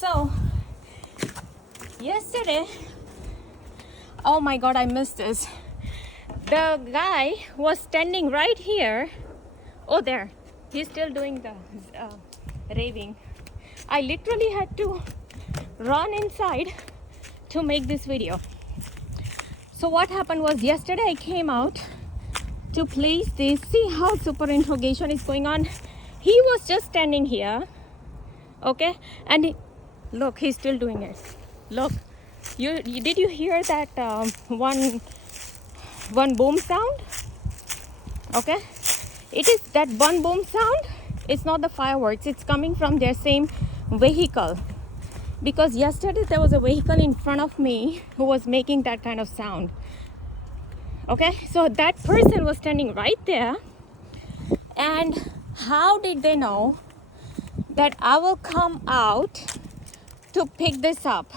So yesterday, oh my god, I missed this. The guy was standing right here. Oh, there, he's still doing the raving. I literally had to run inside to make this video. So what happened was, yesterday I came out to place this. See how super interrogation is going on. He was just standing here, okay, and look, he's still doing it. Look, you did you hear that one boom sound? Okay, it is that one boom sound. It's not the fireworks, it's coming from their same vehicle, because yesterday there was a vehicle in front of me who was making that kind of sound. Okay, so that person was standing right there, and how did they know that I will come out to pick this up?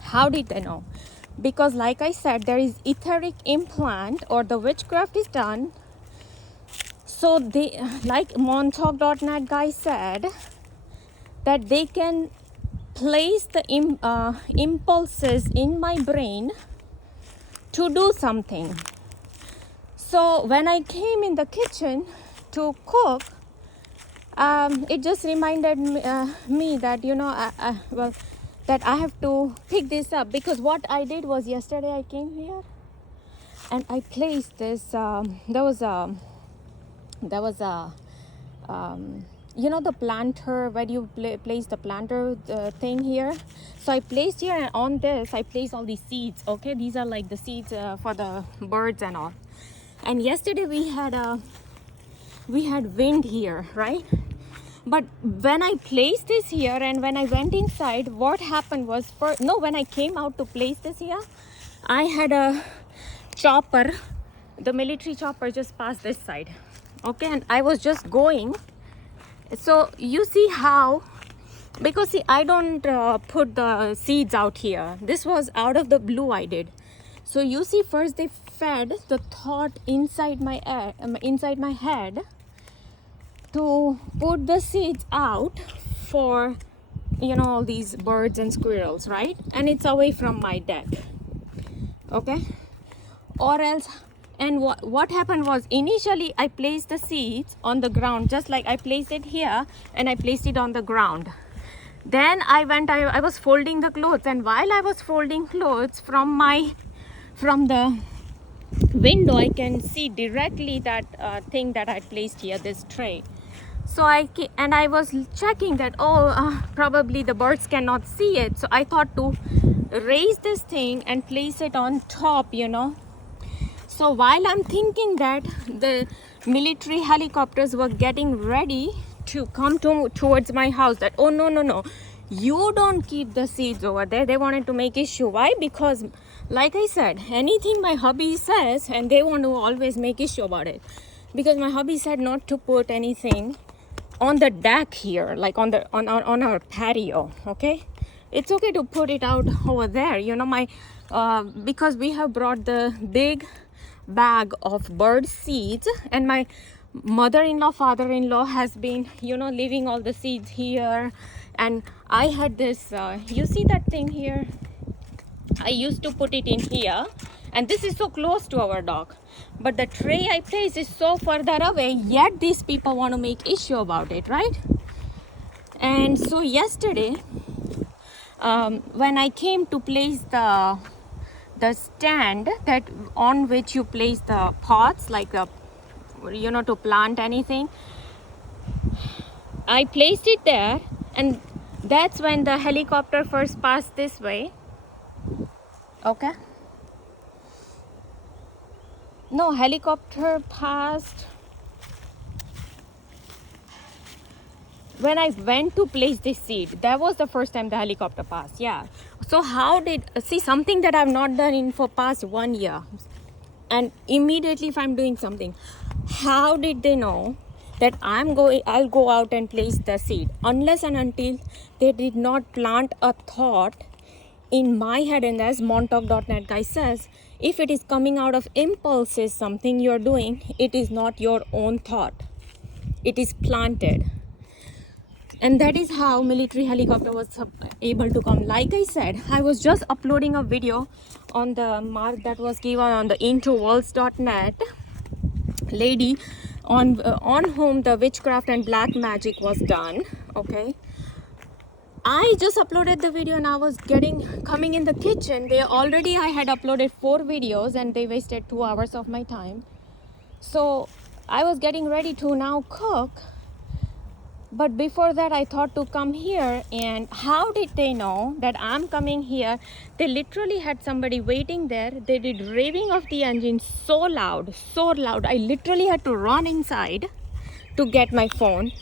How did they know? Because like I said, there is etheric implant, or the witchcraft is done. So they, like Montauk.net guy said, that they can place the impulses in my brain to do something. So when I came in the kitchen to cook, it just reminded me that, you know, that I have to pick this up. Because what I did was, yesterday I came here and I placed this. There was a you know, the planter, where you place the planter thing here. So I placed here, and on this I placed all these seeds. Okay, these are like the seeds for the birds and all. And yesterday we had wind here, right? But when I placed this here and when I went inside, what happened was, when I came out to place this here, I had a chopper, the military chopper, just passed this side. Okay, and I was just going. So you see how, because see, I don't put the seeds out here. This was out of the blue I did. So you see, first they fed the thought inside my head to put the seeds out for, you know, all these birds and squirrels, right? And it's away from my deck. Okay, or else. And what happened was, initially I placed the seeds on the ground, just like I placed it here, and I placed it on the ground. Then I was folding the clothes, and while I was folding clothes, from the window I can see directly that thing that I placed here, this tray. So I was checking that, probably the birds cannot see it. So I thought to raise this thing and place it on top, you know. So while I'm thinking that, the military helicopters were getting ready to come towards my house, that, oh no, you don't keep the seeds over there. They wanted to make issue. Why? Because like I said, anything my hubby says, and they want to always make issue about it. Because my hubby said not to put anything on the deck here, like on our patio. Okay, it's okay to put it out over there, you know. Because we have brought the big bag of bird seeds, and my mother-in-law, father-in-law has been, you know, leaving all the seeds here. And I had this, you see that thing here, I used to put it in here, and this is so close to our dog, but the tray I placed is so further away, yet these people want to make issue about it, right? And so yesterday, when I came to place the stand that on which you place the pots, like you know, to plant anything, I placed it there, and that's when the helicopter first passed this way. Okay, no, helicopter passed when I went to place this seed. That was the first time the helicopter passed. Yeah. So how did, see, something that I've not done for past 1 year, and immediately if I'm doing something, how did they know that I'll go out and place the seed? Unless and until they did not plant a thought in my head. And as Montauk.net guy says, if it is coming out of impulses, something you're doing, it is not your own thought, it is planted. And that is how military helicopter was able to come. Like I said, I was just uploading a video on the mark that was given on the introworlds.net lady on whom the witchcraft and black magic was done. Okay, I just uploaded the video and I was coming in the kitchen. I had uploaded 4 videos and they wasted 2 hours of my time. So I was getting ready to now cook. But before that, I thought to come here. And how did they know that I'm coming here? They literally had somebody waiting there. They did raving of the engine so loud, so loud. I literally had to run inside to get my phone.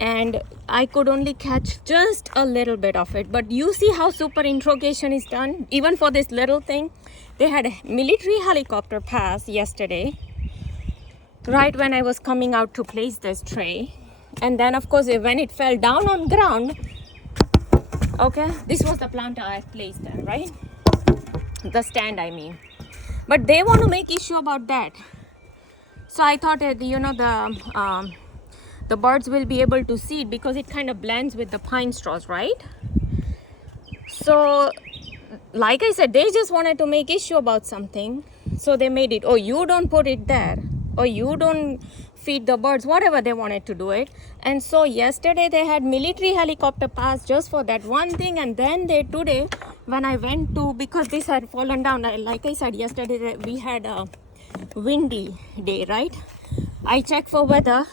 And I could only catch just a little bit of it. But you see how super interrogation is done? Even for this little thing. They had a military helicopter pass yesterday, right when I was coming out to place this tray. And then of course when it fell down on ground, okay, this was the planter I placed there, right? The stand, I mean. But they want to make issue about that. So I thought that, you know, the birds will be able to see it because it kind of blends with the pine straws, right? So like I said, they just wanted to make issue about something. So they made it, oh, you don't put it there, or you don't feed the birds, whatever they wanted to do it. And so yesterday they had military helicopter pass just for that one thing. And then today when I went to, because this had fallen down, like I said yesterday, we had a windy day, right? I checked for weather,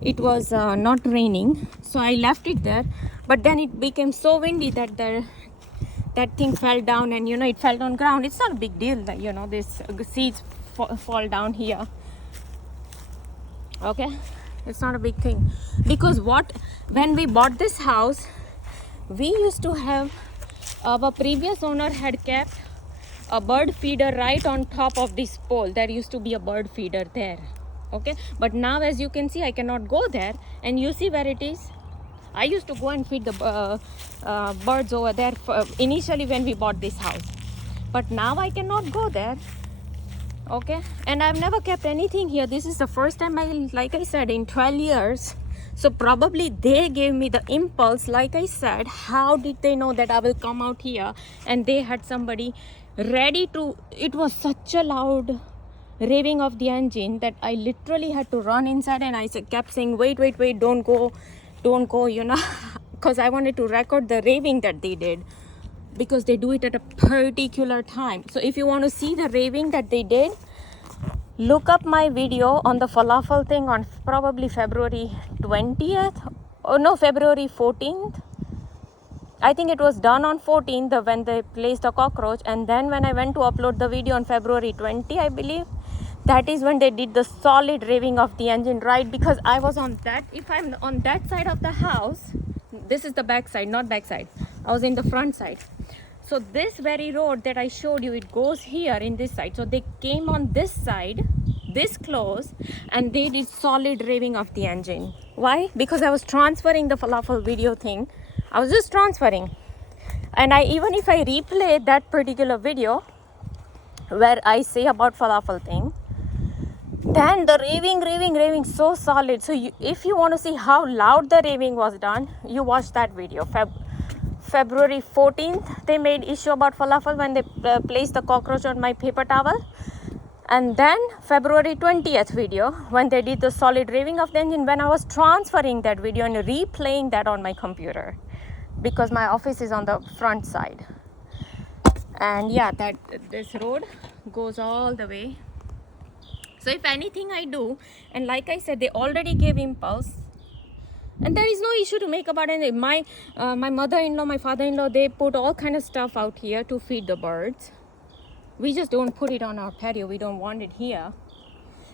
it was not raining, so I left it there. But then it became so windy that that thing fell down, and you know, it fell on ground. It's not a big deal that, you know, this seeds fall down here. Okay, it's not a big thing. Because when we bought this house, we used to have, our previous owner had kept a bird feeder right on top of this pole. There used to be a bird feeder there. Okay, but now as you can see, I cannot go there. And you see where it is. I used to go and feed the birds over there initially when we bought this house, but now I cannot go there. Okay, and I've never kept anything here. This is the first time, like I said, in 12 years. So probably they gave me the impulse. Like I said, how did they know that I will come out here? And they had somebody ready to, it was such a loud raving of the engine that I literally had to run inside. And I kept saying, wait, don't go, you know, because I wanted to record the raving that they did, because they do it at a particular time. So if you want to see the raving that they did, look up my video on the falafel thing on probably February 20th, or no, February 14th. I think it was done on 14th when they placed the cockroach. And then when I went to upload the video on February 20, I believe, that is when they did the solid raving of the engine, right? Because I was on that, if I'm on that side of the house, this is the back side, not back side, I was in the front side. So this very road that I showed you, it goes here in this side. So they came on this side, this close, and they did solid raving of the engine. Why? Because I was transferring the falafel video thing. I was just transferring. And even if I replay that particular video where I say about falafel thing, then the raving so solid. So if you want to see how loud the raving was done, you watch that video. February 14th, they made issue about falafel when they placed the cockroach on my paper towel. And then February 20th video, when they did the solid raving of the engine, when I was transferring that video and replaying that on my computer, because my office is on the front side. And yeah, this road goes all the way. So if anything I do, and like I said, they already gave impulse, and there is no issue to make about it. My mother-in-law, my father-in-law, they put all kind of stuff out here to feed the birds. We just don't put it on our patio. We don't want it here.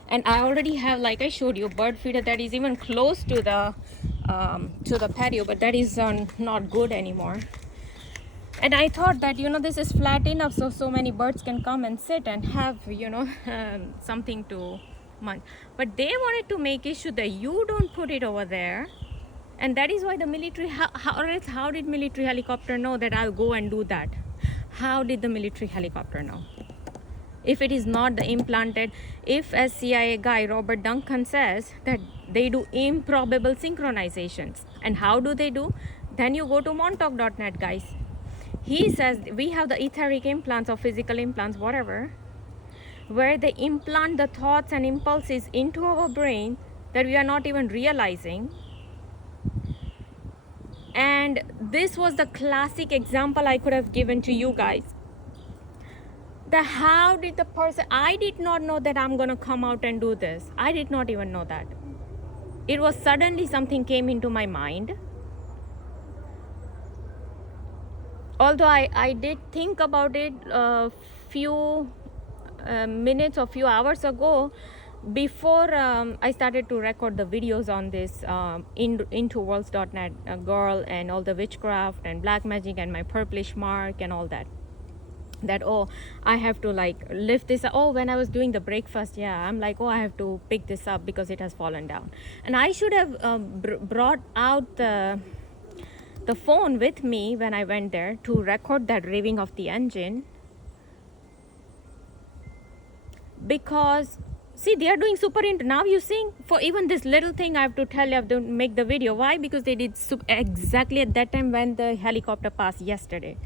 And I already have, like I showed you, bird feeder that is even close to the patio, but that is not good anymore. And I thought that, you know, this is flat enough so many birds can come and sit and have, you know, something to munch. But they wanted to make issue that you don't put it over there. And that is why the military, how did military helicopter know that I'll go and do that? How did the military helicopter know? If it is not the implanted, if as CIA guy Robert Duncan says that they do improbable synchronizations, And how do they do? Then you go to montauk.net, guys. He says we have the etheric implants or physical implants, whatever, where they implant the thoughts and impulses into our brain that we are not even realizing. And this was the classic example I could have given to you guys. How did the person, I did not know that I'm gonna come out and do this. I did not even know that. It was suddenly something came into my mind. Although I did think about it a few minutes or few hours ago, before I started to record the videos on this intoworlds.net girl and all the witchcraft and black magic and my purplish mark and all that. Oh, I have to like lift this up. Oh, when I was doing the breakfast, yeah, I'm like, oh, I have to pick this up because it has fallen down. And I should have brought out the phone with me when I went there to record that raving of the engine, because see, they are doing super into now. You see, for even this little thing I have to tell you, I have to make the video. Why? Because they did exactly at that time when the helicopter passed yesterday.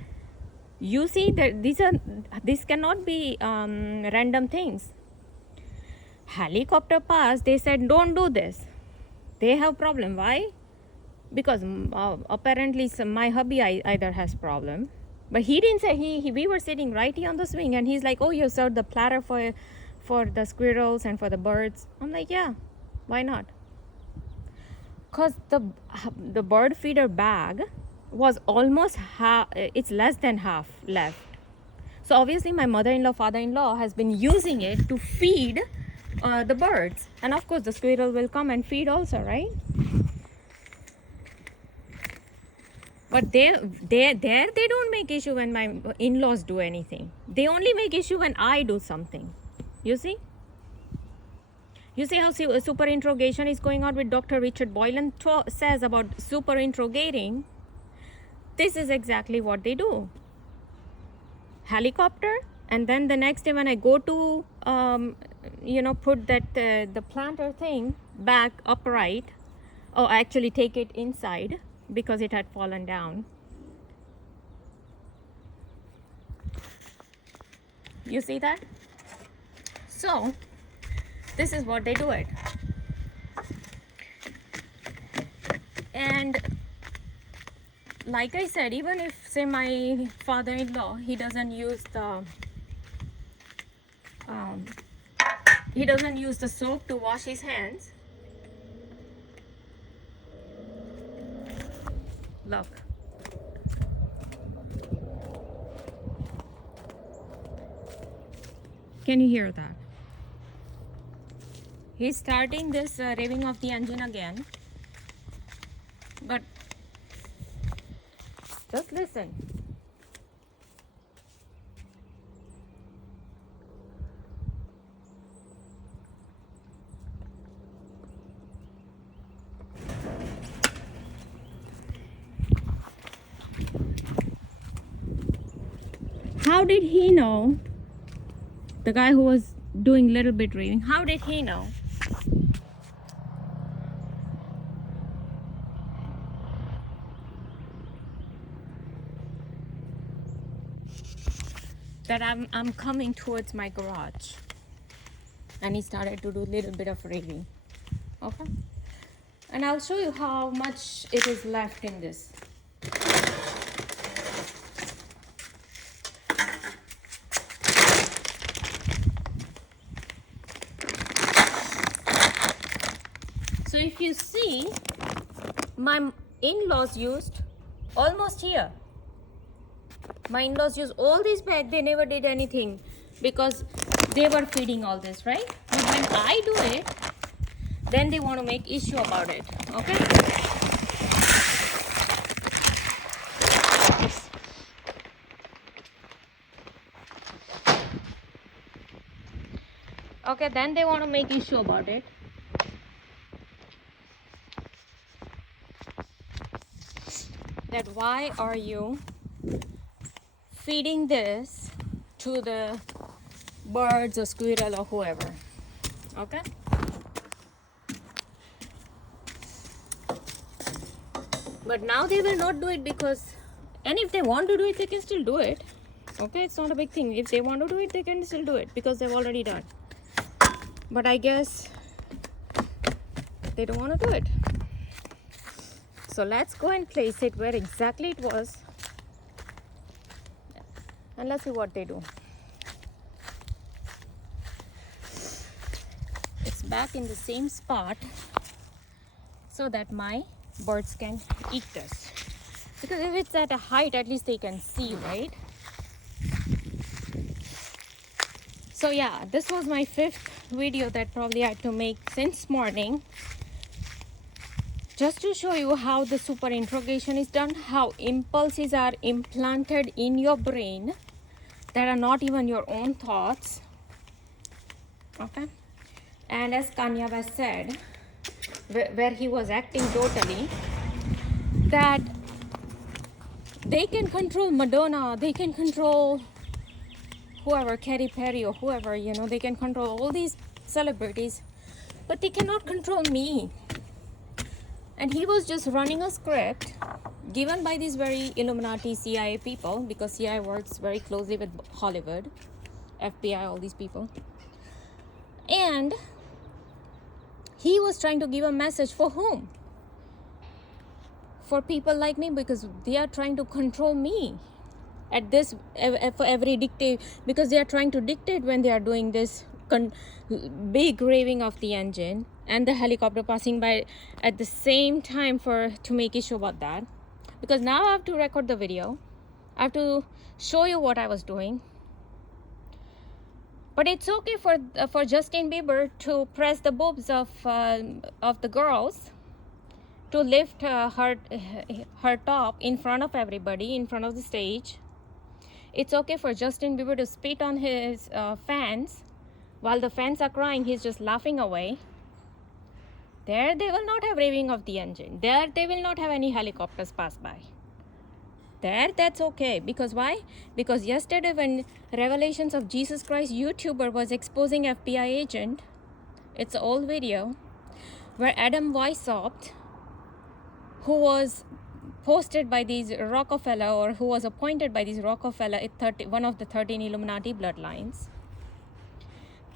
You see that these cannot be random things. Helicopter passed, they said don't do this. They have problem. Why? Because apparently my hubby either has problem, but he didn't say. We were sitting right here on the swing and he's like, oh, you served the platter for the squirrels and for the birds. I'm like, yeah, why not? Because the bird feeder bag was almost half, it's less than half left. So obviously my mother-in-law, father-in-law has been using it to feed the birds, and of course the squirrel will come and feed also, right? But they don't make issue when my in-laws do anything. They only make issue when I do something. You see how super interrogation is going on with Dr. Richard Boylan says about super interrogating. This is exactly what they do. Helicopter, and then the next day when I go to put that the planter thing back upright, actually take it inside because it had fallen down. You see that? So this is what they do it. And like I said, even if say my father-in-law, he doesn't use the soap to wash his hands. Look. Can you hear that? He's starting this revving of the engine again. But just listen. How did he know? The guy who was doing little bit reading, how did he know? That I'm coming towards my garage, and he started to do a little bit of reading. Okay, and I'll show you how much it is left in this. So if you see, my in-laws used almost here. My in-laws used all this bag. They never did anything because they were feeding all this, right? But when I do it, then they want to make issue about it. Okay? Okay, then they want to make issue about it. That why are you feeding this to the birds or squirrel or whoever? Okay, But now they will not do it because, and if they want to do it, they can still do it. Okay, it's not a big thing. If they want to do it, they can still do it because they've already done. But I guess they don't want to do it. So let's go and place it where exactly it was. And let's see what they do. It's back in the same spot so that my birds can eat this. Because if it's at a height, at least they can see, right? So yeah, this was my 5th video that probably I had to make since morning. Just to show you how the super interrogation is done, how impulses are implanted in your brain that are not even your own thoughts. Okay? And as Kanye said, where he was acting totally, that they can control Madonna, they can control whoever, Katy Perry or whoever, you know, they can control all these celebrities, but they cannot control me. And he was just running a script given by these very Illuminati CIA people, because CIA works very closely with Hollywood, FBI, all these people. And he was trying to give a message for whom? For people like me, because they are trying to control me at this, for every dictate, because they are trying to dictate when they are doing this big raving of the engine and the helicopter passing by at the same time to make issue about that. Because now I have to record the video, I have to show you what I was doing. But it's okay for Justin Bieber to press the boobs of the girls, to lift her top in front of everybody, in front of the stage. It's okay for Justin Bieber to spit on his fans while the fans are crying. He's just laughing away. There they will not have raving of the engine. There they will not have any helicopters pass by. There, that's okay. Because why? Because yesterday when Revelations of Jesus Christ YouTuber was exposing FBI agent, it's an old video, where Adam Weishaupt, who was posted by these Rockefeller, or who was appointed by these Rockefeller, one of the 13 Illuminati bloodlines,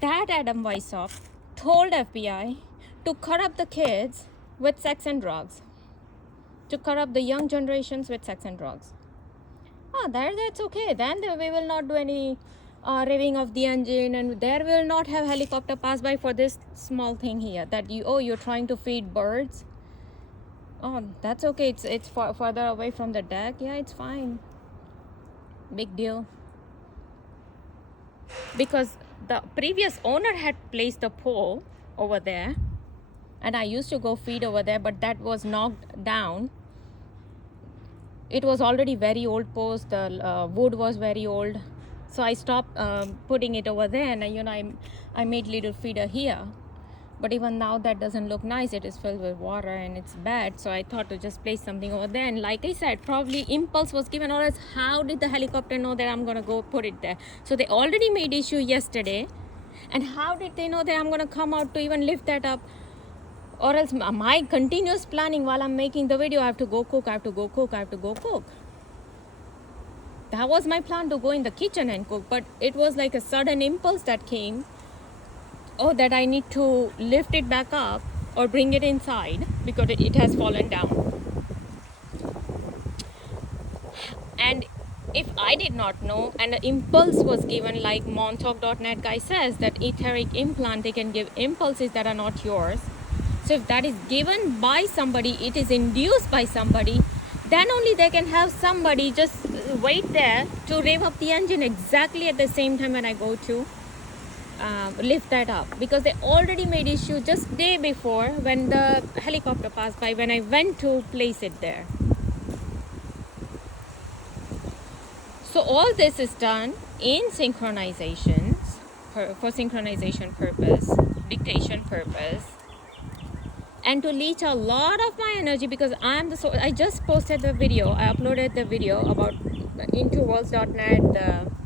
that Adam Weishaupt told FBI to corrupt the kids with sex and drugs, to corrupt the young generations with sex and drugs. That's okay. Then we will not do any raving of the engine, and there will not have helicopter pass by for this small thing here that you're trying to feed birds. Oh, that's okay. It's further away from the deck. Yeah, it's fine. Big deal. Because the previous owner had placed the pole over there, and I used to go feed over there, but that was knocked down. It was already very old post. The wood was very old, so I stopped putting it over there, and I made little feeder here. But even now that doesn't look nice. It is filled with water and it's bad. So I thought to just place something over there. And like I said, probably impulse was given, or else how did the helicopter know that I'm gonna go put it there? So they already made issue yesterday, and how did they know that I'm gonna come out to even lift that up? Or else my continuous planning while I'm making the video, I have to go cook, I have to go cook, I have to go cook. That was my plan, to go in the kitchen and cook. But it was like a sudden impulse that came. Oh, that I need to lift it back up or bring it inside because it has fallen down. And if I did not know, and the impulse was given, like Montauk.net guy says, that etheric implant, they can give impulses that are not yours. So if that is given by somebody, it is induced by somebody, then only they can have somebody just wait there to rev up the engine exactly at the same time when I go to lift that up. Because they already made issue just day before when the helicopter passed by, when I went to place it there. So all this is done in synchronizations, for synchronization purpose, dictation purpose, and to leech a lot of my energy, because I just posted the video, I uploaded the video about IntoWorlds.net, the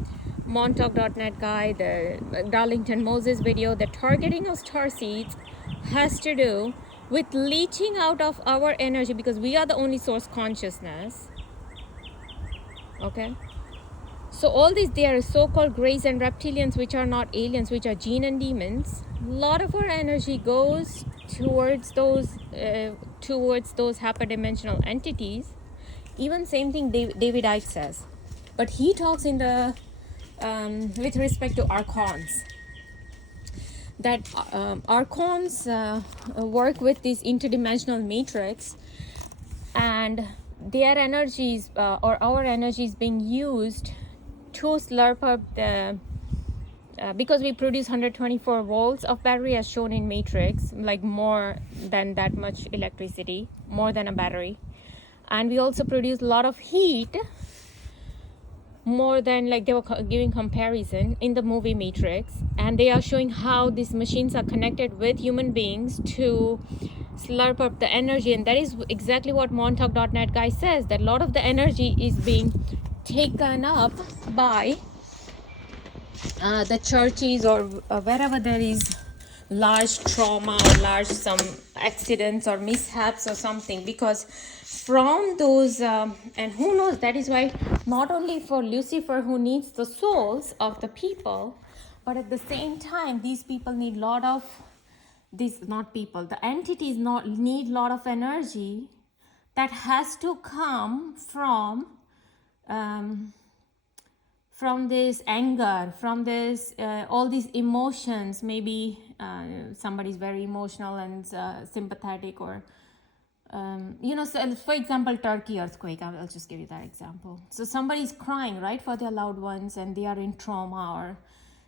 Montauk.net guy, the Darlington Moses video. The targeting of star seeds has to do with leaching out of our energy, because we are the only source consciousness. Okay, so all these, they are so-called greys and reptilians, which are not aliens, which are jinn and demons. A lot of our energy goes towards those hyperdimensional entities. Even same thing David Icke says, but he talks in the with respect to archons, that archons work with this interdimensional matrix, and their energies or our energies being used to slurp up the because we produce 124 volts of battery as shown in matrix, like more than that much electricity, more than a battery. And we also produce a lot of heat, more than, like they were giving comparison in the movie Matrix, and they are showing how these machines are connected with human beings to slurp up the energy. And that is exactly what montauk.net guy says, that a lot of the energy is being taken up by the churches or wherever there is large trauma or large some accidents or mishaps or something, because from those and who knows, that is why not only for Lucifer, who needs the souls of the people, but at the same time these people need a lot of these, not people, the entities not need a lot of energy that has to come from this anger, from this all these emotions. Maybe somebody's very emotional and sympathetic, or so for example, Turkey earthquake, I'll just give you that example. So somebody's crying, right, for their loved ones, and they are in trauma, or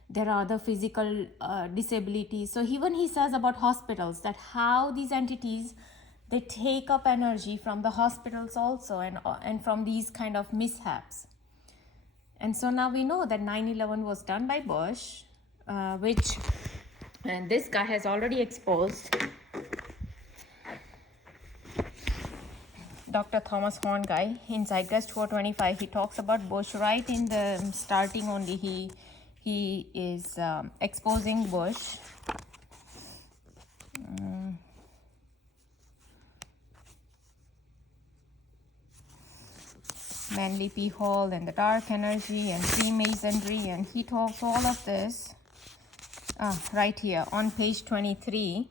there are other physical disabilities. So even he says about hospitals, that how these entities, they take up energy from the hospitals also, and from these kind of mishaps. And so now we know that 9/11 was done by Bush, and this guy has already exposed. Dr. Thomas Horn guy in Zeitgeist 425, he talks about Bush right in the starting only. He is exposing Bush. Manly P. Hall and the dark energy and Freemasonry, and he talks all of this right here on page 23.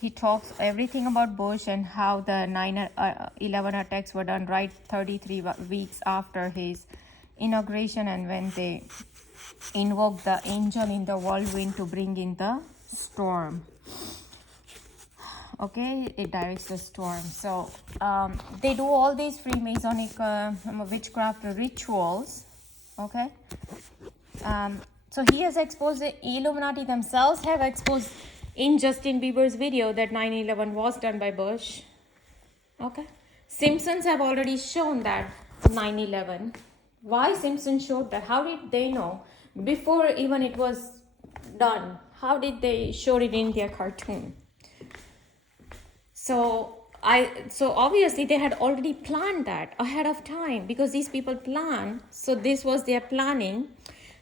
He talks everything about Bush and how the 9/11 attacks were done right 33 weeks after his inauguration, and when they invoked the angel in the whirlwind to bring in the storm. Okay, it directs the storm. So they do all these Freemasonic witchcraft rituals. Okay, so he has exposed, the Illuminati themselves have exposed in Justin Bieber's video that 9/11 was done by Bush. Okay, Simpsons have already shown that 9/11. Why Simpsons showed that? How did they know before even it was done? How did they show it in their cartoon? So obviously they had already planned that ahead of time, because these people plan. So this was their planning,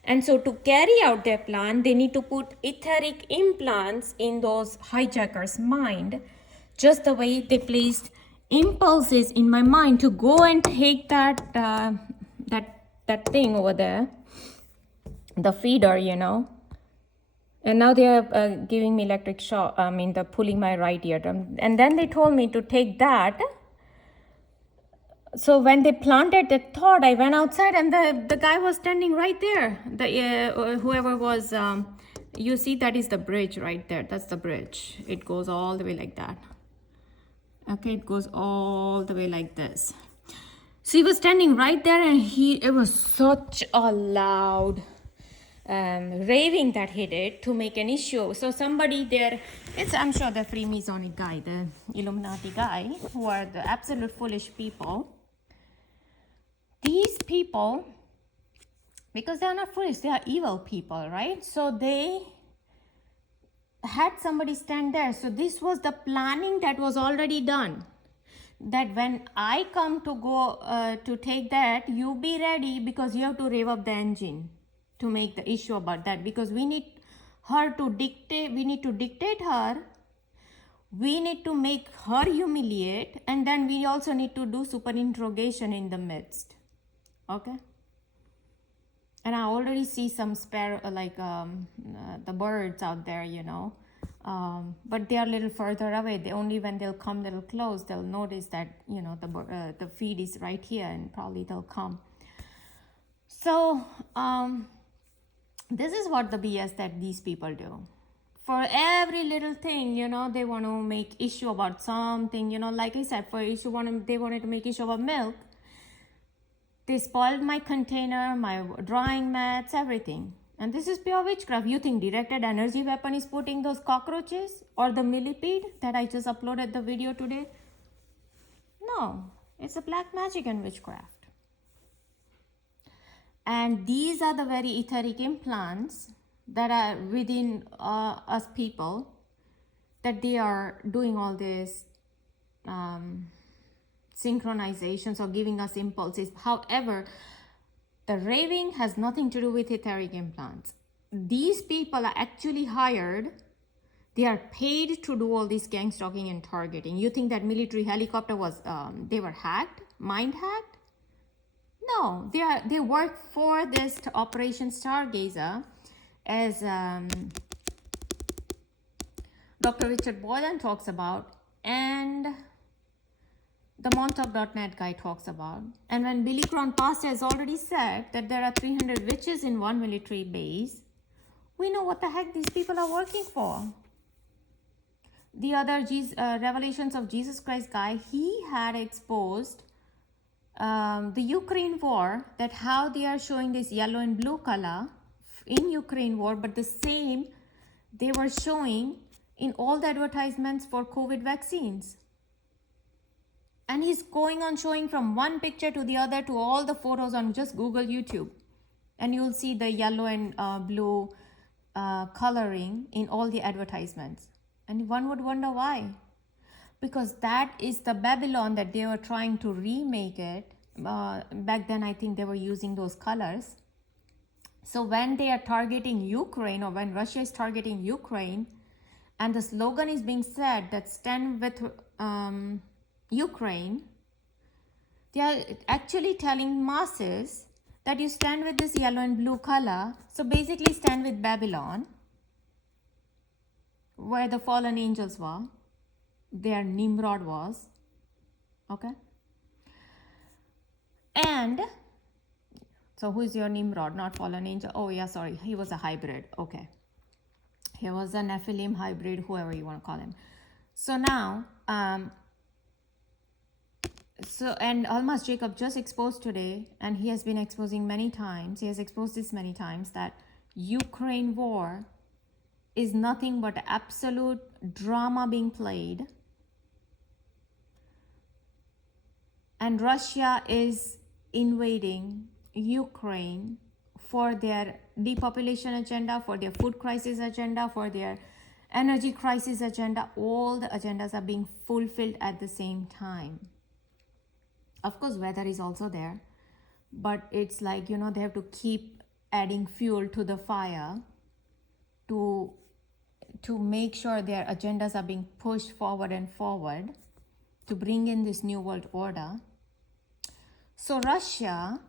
and so to carry out their plan, they need to put etheric implants in those hijackers' mind, just the way they placed impulses in my mind to go and take that thing over there, the feeder, And now they are giving me electric shock. They're pulling my right eardrum. And then they told me to take that. So when they planted the thought, I went outside, and the guy was standing right there. Whoever was, you see, that is the bridge right there. That's the bridge. It goes all the way like that. Okay, it goes all the way like this. So he was standing right there, and it was such a loud raving that he did to make an issue. So somebody there, I'm sure the Freemasonic guy, the Illuminati guy, who are the absolute foolish people. These people, because they are not foolish, they are evil people, right? So they had somebody stand there. So this was the planning that was already done. That when I come to go to take that, you be ready, because you have to rev up the engine to make the issue about that, because we need her to dictate, we need to dictate her we need to make her humiliate, and then we also need to do super interrogation in the midst. Okay. And I already see some sparrow, the birds out there, but they are a little further away. They only when they'll come a little close, they'll notice that, the feed is right here, and probably they'll come. So this is what the BS that these people do. For every little thing, they want to make issue about something, like I said, they wanted to make issue about milk. They spoiled my container, my drawing mats, everything. And this is pure witchcraft. You think directed energy weapon is putting those cockroaches or the millipede that I just uploaded the video today? No, it's a black magic and witchcraft. And these are the very etheric implants that are within us people, that they are doing all this synchronizations or giving us impulses. However, the raving has nothing to do with etheric implants. These people are actually hired. They are paid to do all this gang stalking and targeting. You think that military helicopter was they were hacked, mind hacked? No, they work for this Operation Stargazer, as Dr. Richard Boylan talks about, and the Montauk.net guy talks about. And when Billy Crown Pastor has already said that there are 300 witches in one military base, we know what the heck these people are working for. The other Revelations of Jesus Christ guy, he had exposed the Ukraine war, that how they are showing this yellow and blue color in Ukraine war, but the same they were showing in all the advertisements for COVID vaccines. And he's going on showing from one picture to the other to all the photos on just Google YouTube. And you'll see the yellow and blue coloring in all the advertisements. And one would wonder why. Because that is the Babylon that they were trying to remake it. Back then, I think they were using those colors. So when they are targeting Ukraine, or when Russia is targeting Ukraine, and the slogan is being said that stand with Ukraine, they are actually telling masses that you stand with this yellow and blue color. So basically stand with Babylon, where the fallen angels were, their Nimrod was. Okay. And so who is your Nimrod? Not fallen angel. Oh yeah, sorry, he was a hybrid. Okay, he was a Nephilim hybrid, whoever you want to call him. So now and Almas Jacob just exposed today, and he has been exposing many times, he has exposed this many times, that Ukraine war is nothing but absolute drama being played, and Russia is invading Ukraine for their depopulation agenda, for their food crisis agenda, for their energy crisis agenda. All the agendas are being fulfilled at the same time. Of course, weather is also there, but it's like, they have to keep adding fuel to the fire to make sure their agendas are being pushed forward and forward to bring in this new world order. So Russia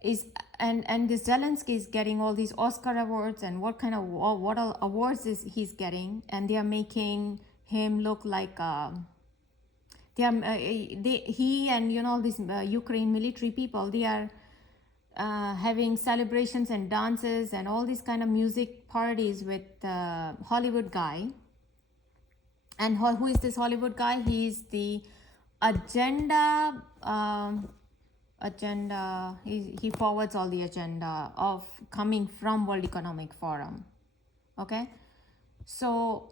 is, and this Zelensky is getting all these Oscar awards, and what awards he's getting, and they are making him look like he and all these Ukraine military people, they are having celebrations and dances and all these kind of music parties with Hollywood guy. And who is this Hollywood guy? He's the agenda. He forwards all the agenda of coming from World Economic Forum. Okay, so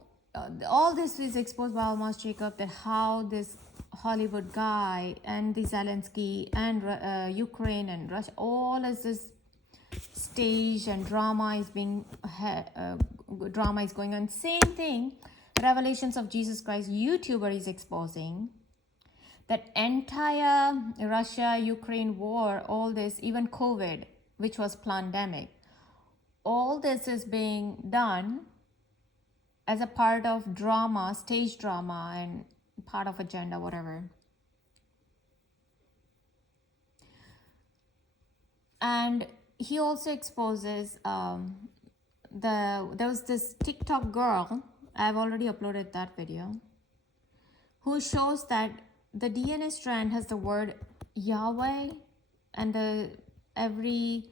all this is exposed by Almas Jacob, that how this Hollywood guy and the Zelensky and Ukraine and Russia, all is this stage and drama is being drama is going on. Same thing, Revelations of Jesus Christ YouTuber is exposing that entire Russia-Ukraine war, all this, even COVID, which was pandemic, all this is being done as a part of drama, stage drama, and part of agenda, whatever. And he also exposes there was this TikTok girl, I've already uploaded that video, who shows that the DNA strand has the word Yahweh, and every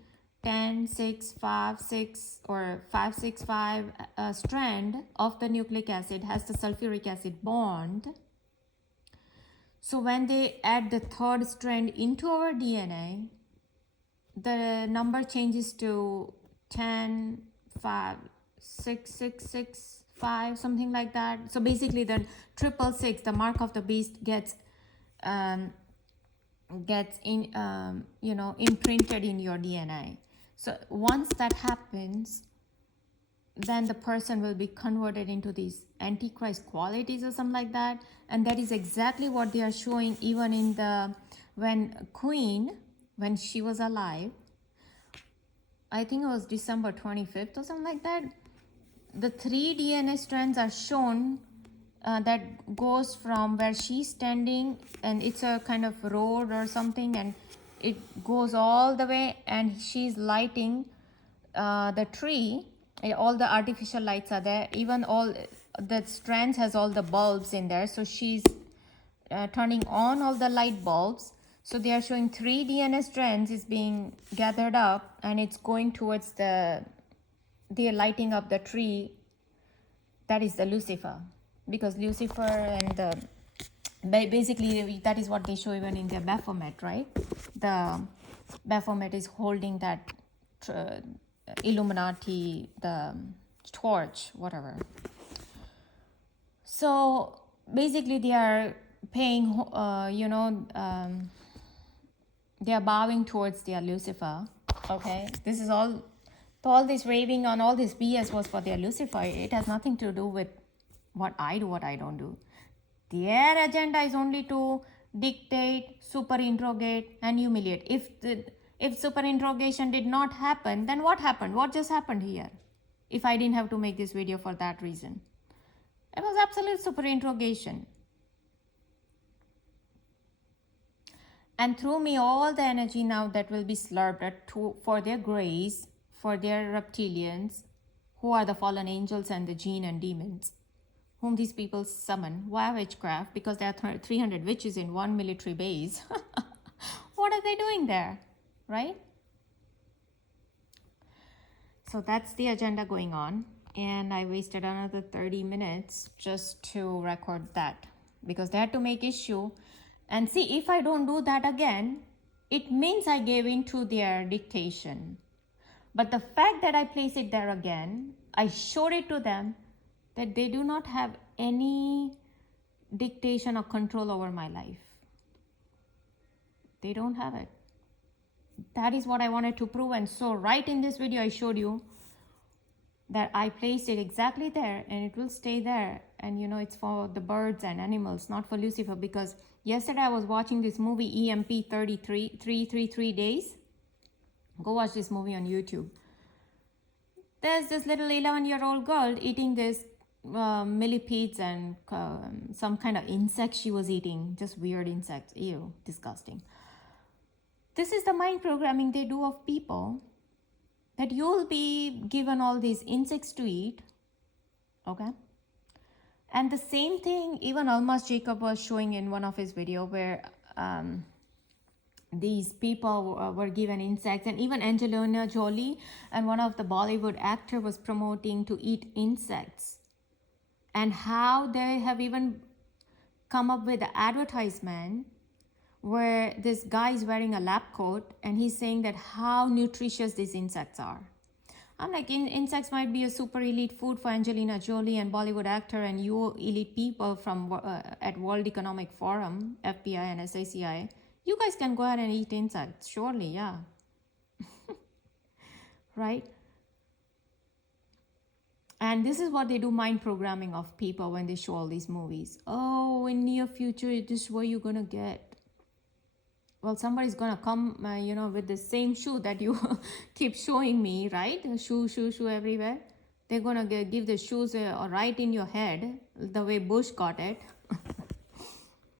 10, 6, 5, 6 or 5, 6, 5 strand of the nucleic acid has the sulfuric acid bond. So when they add the third strand into our DNA, the number changes to 10, 5, 6, 6, 6, 5, something like that. So basically the 666, the mark of the beast, gets imprinted in your DNA. So once that happens, then the person will be converted into these antichrist qualities or something like that. And that is exactly what they are showing even in when Queen, when she was alive, I think it was December 25th or something like that, the 3 DNA strands are shown that goes from where she's standing, and it's a kind of road or something, and it goes all the way, and she's lighting the tree. All the artificial lights are there, even all the strands has all the bulbs in there, so she's turning on all the light bulbs. So they are showing 3 DNA strands is being gathered up, and it's going towards they're lighting up the tree. That is the Lucifer, because Lucifer and basically that is what they show even in the Baphomet, right? The Baphomet is holding that Illuminati, the torch, whatever. So basically they are paying, they are bowing towards their Lucifer. Okay, this is all this raving on all this BS was for their Lucifer. It has nothing to do with what I do, what I don't do. Their agenda is only to dictate, super interrogate, and humiliate. If super interrogation did not happen, then what happened? What just happened here? If I didn't have to make this video for that reason, it was absolute super interrogation. And through me, all the energy now that will be slurped for their grace, for their reptilians, who are the fallen angels and the jinn and demons, whom these people summon via witchcraft, because there are 300 witches in one military base. What are they doing there, right? So that's the agenda going on. And I wasted another 30 minutes just to record that, because they had to make issue. And see, if I don't do that again, it means I gave in to their dictation. But the fact that I place it there again, I showed it to them that they do not have any dictation or control over my life. They don't have it. That is what I wanted to prove. And so right in this video, I showed you that I placed it exactly there, and it will stay there. And it's for the birds and animals, not for Lucifer, because yesterday I was watching this movie EMP 333 days. Go watch this movie on YouTube. There's this little 11-year-old girl eating this millipedes and some kind of insect she was eating, just weird insects. Ew, disgusting. This is the mind programming they do of people, that you'll be given all these insects to eat, okay? And the same thing even Almas Jacob was showing in one of his videos, where these people were given insects, and even Angelina Jolie and one of the Bollywood actor was promoting to eat insects, and how they have even come up with an advertisement where this guy is wearing a lab coat, and he's saying that how nutritious these insects are. I'm like, insects might be a super elite food for Angelina Jolie and Bollywood actor, and you elite people from at World Economic Forum, FBI and SACI, you guys can go ahead and eat insects, surely, yeah. Right? And this is what they do, mind programming of people when they show all these movies. Oh, in near future, this is what you're gonna get. Well, somebody's gonna come, with the same shoe that you keep showing me, right? Shoe everywhere. They're gonna give the shoes right in your head, the way Bush got it.